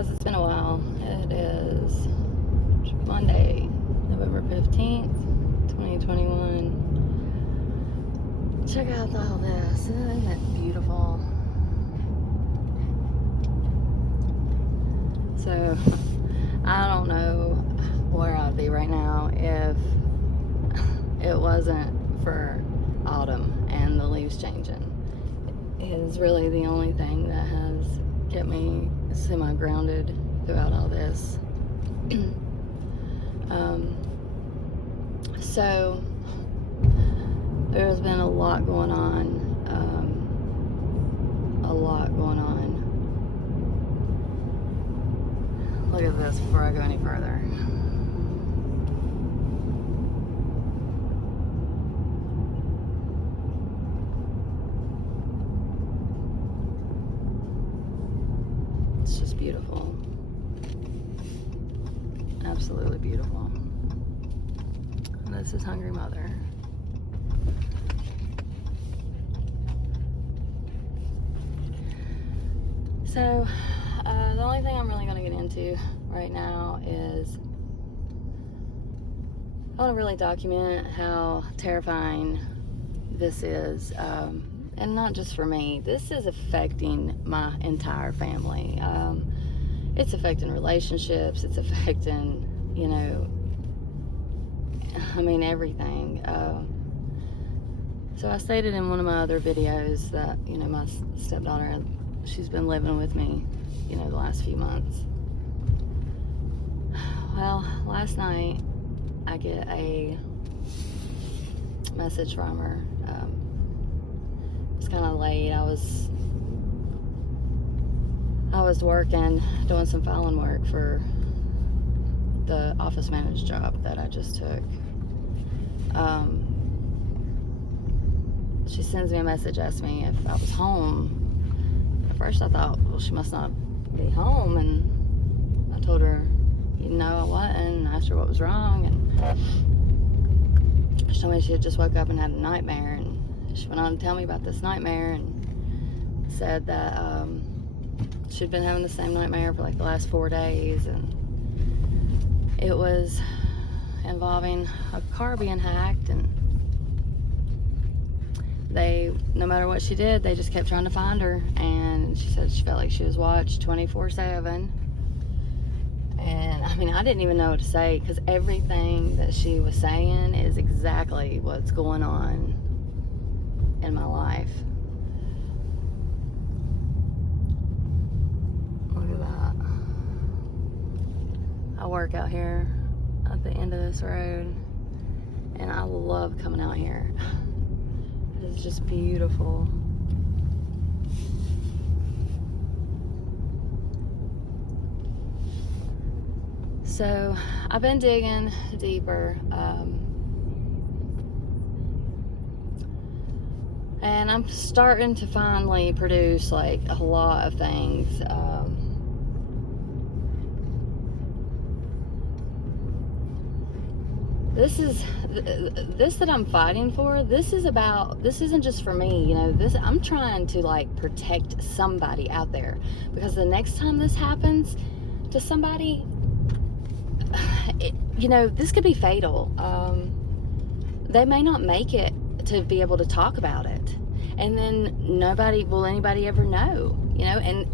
guys, it's been a while. It is Monday, November 15th, 2021. Check out all this. Isn't it beautiful? So, I don't know where I'd be right now if it wasn't for autumn and the leaves changing. It is really the only thing that has kept me semi-grounded throughout all this. So there's been a lot going on. Look at this before I go any further. It's just beautiful. Absolutely beautiful. And this is Hungry Mother. So, the only thing I'm really going to get into right now is I want to really document how terrifying this is. And not just for me. This is affecting my entire family. It's affecting relationships. It's affecting, everything. So I stated in one of my other videos that, my stepdaughter, she's been living with me, the last few months. Well, last night I get a message from her. It's kind of late. I was working, doing some filing work for the office manager job that I just took. She sends me a message, asks me if I was home. At first I thought, well, she must not be home, and I told her, I wasn't, and asked her what was wrong, and she told me she had just woke up and had a nightmare, and she went on to tell me about this nightmare and said that she'd been having the same nightmare for like the last 4 days, and it was involving a car being hacked, and no matter what she did, they just kept trying to find her, and she said she felt like she was watched 24/7. And I didn't even know what to say, because everything that she was saying is exactly what's going on in my life. Look at that. I work out here at the end of this road, and I love coming out here. It's just beautiful. So I've been digging deeper, and I'm starting to finally produce like a lot of things. This that I'm fighting for, this isn't just for me, I'm trying to like protect somebody out there, because the next time this happens to somebody, this could be fatal. They may not make it to be able to talk about it, and then anybody ever know, and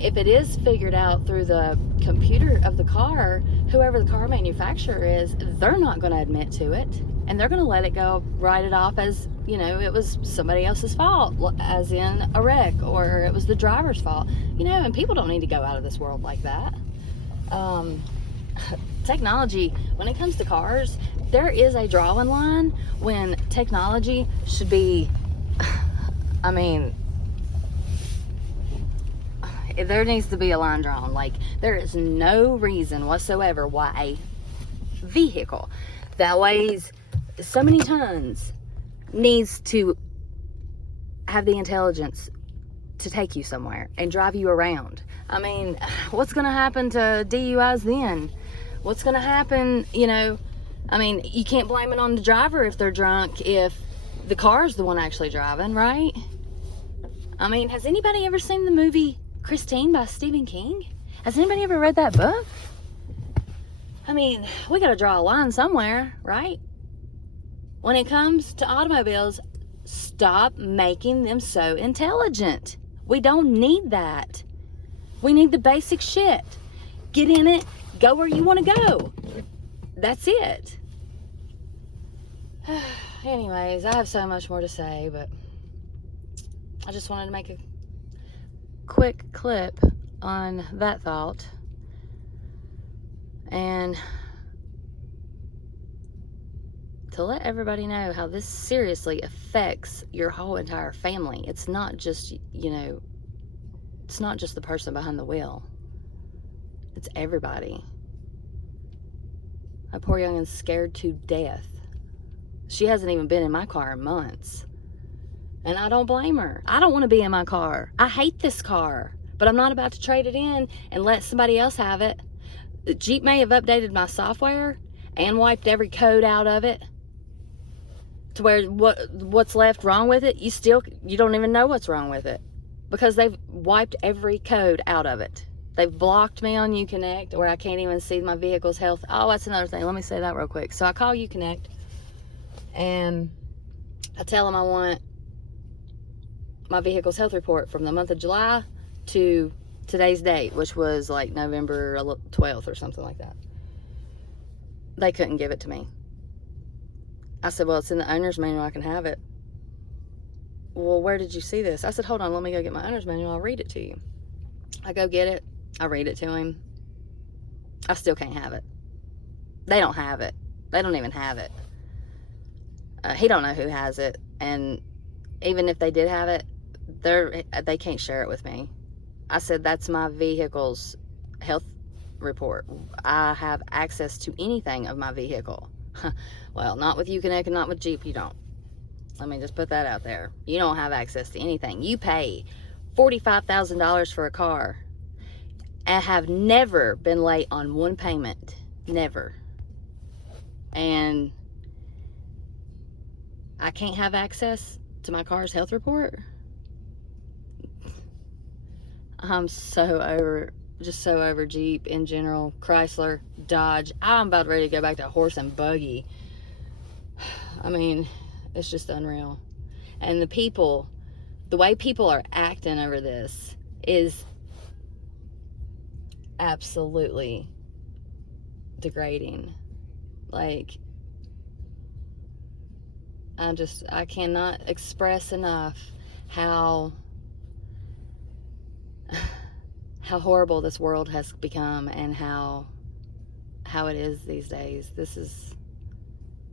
if it is figured out through the computer of the car, whoever the car manufacturer is, they're not going to admit to it, and they're going to let it go, write it off as, it was somebody else's fault, as in a wreck, or it was the driver's fault, and people don't need to go out of this world like that. Technology, when it comes to cars, there is a drawing line when technology should be, there needs to be a line drawn. Like, there is no reason whatsoever why a vehicle that weighs so many tons needs to have the intelligence to take you somewhere and drive you around. What's going to happen to DUIs then? What's going to happen, you can't blame it on the driver if they're drunk, if the car's the one actually driving, right? Has anybody ever seen the movie Christine by Stephen King. Has anybody ever read that book? I mean, we gotta draw a line somewhere, right? When it comes to automobiles, stop making them so intelligent. We don't need that. We need the basic shit. Get in it, go where you want to go. That's it. Anyways, I have so much more to say, but I just wanted to make a quick clip on that thought. And to let everybody know how this seriously affects your whole entire family. It's not just, it's not just the person behind the wheel. It's everybody. My poor youngin's scared to death. She hasn't even been in my car in months. And I don't blame her. I don't want to be in my car. I hate this car. But I'm not about to trade it in and let somebody else have it. The Jeep may have updated my software and wiped every code out of it to where what's left wrong with it, you don't even know what's wrong with it because they've wiped every code out of it. They've blocked me on Uconnect where I can't even see my vehicle's health. Oh, that's another thing. Let me say that real quick. So I call Uconnect and I tell them I want my vehicle's health report from the month of July to today's date, which was like November 12th or something like that. They couldn't give it to me. I said, well, it's in the owner's manual. I can have it. Well, where did you see this? I said, hold on, let me go get my owner's manual. I'll read it to you. I go get it. I read it to him. I still can't have it. They don't have it. They don't even have it. He don't know who has it. And even if they did have it, they can't share it with me. I said, that's my vehicle's health report. I have access to anything of my vehicle. Well, not with Uconnect and not with Jeep, you don't. Let me just put that out there. You don't have access to anything. You pay $45,000 for a car and have never been late on one payment. Never. And I can't have access to my car's health report? I'm so over Jeep in general, Chrysler, Dodge. I'm about ready to go back to horse and buggy. I mean, it's just unreal. And the way people are acting over this is absolutely degrading. Like, I cannot express enough how horrible this world has become and how it is these days. This is,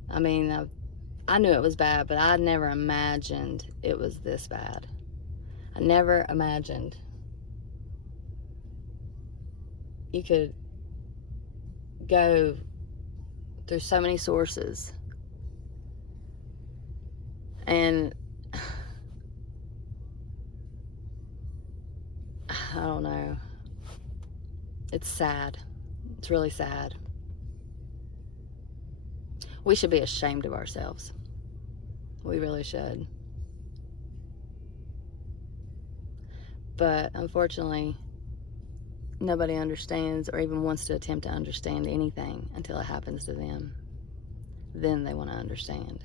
I mean, I knew it was bad, but I never imagined it was this bad. I never imagined you could go through so many sources and I don't know. It's sad. It's really sad. We should be ashamed of ourselves. We really should. But unfortunately, nobody understands or even wants to attempt to understand anything until it happens to them. Then they want to understand.